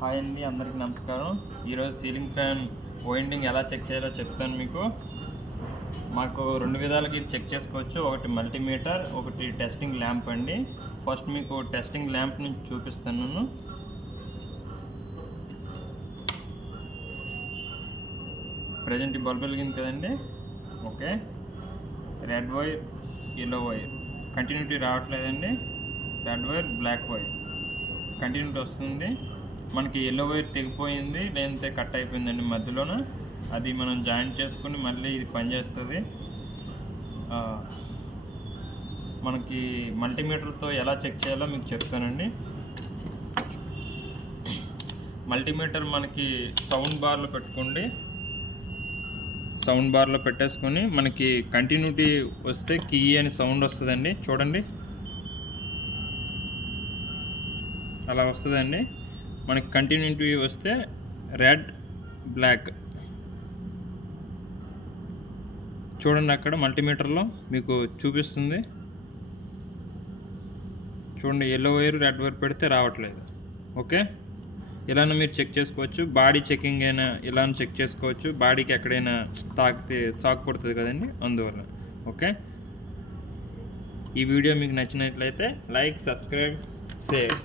Hi అండి, అందరికీ నమస్కారం. ఈరోజు సీలింగ్ ఫ్యాన్ వైండింగ్ ఎలా చెక్ చేయాలో చెప్తాను మీకు. మాకు రెండు విధాలుగా చెక్ చేసుకోవచ్చు. ఒకటి మల్టీమీటర్, ఒకటి టెస్టింగ్ ల్యాంప్ అండి. ఫస్ట్ మీకు టెస్టింగ్ ల్యాంప్ నుంచి చూపిస్తాను. ప్రజెంట్ ఈ బల్బ్ వెలిగింది కదండి. Okay, red wire, yellow wire continuity రావట్లేదండి. Red wire, black wire continuity వస్తుంది. మనకి ఎల్లో వైర్ తెగిపోయింది, లేదంటే కట్ అయిపోయిందండి మధ్యలోన. అది మనం జాయింట్ చేసుకుని మళ్ళీ ఇది పనిచేస్తుంది. మనకి మల్టీమీటర్తో ఎలా చెక్ చేయాలో మీకు చెప్తానండి. మల్టీమీటర్ మనకి సౌండ్ బార్లో పెట్టుకోండి. సౌండ్ బార్లో పెట్టేసుకొని మనకి కంటిన్యూటీ వస్తే కీ అని సౌండ్ వస్తుందండి. చూడండి, అలా వస్తుందండి. మనకి కంటిన్యూటీ వస్తే రెడ్, బ్లాక్ చూడండి, అక్కడ మల్టీమీటర్లో మీకు చూపిస్తుంది. చూడండి, ఎల్లో వైర్, రెడ్ వైర్ పెడితే రావట్లేదు. ఓకే, ఇలానే మీరు చెక్ చేసుకోవచ్చు. బాడీ చెకింగ్ అయినా ఇలా చెక్ చేసుకోవచ్చు. బాడీకి ఎక్కడైనా తాకితే షాక్ కొడుతుంది కదండి, అందువల్ల. ఓకే, ఈ వీడియో మీకు నచ్చినట్లయితే లైక్, సబ్స్క్రైబ్, షేర్.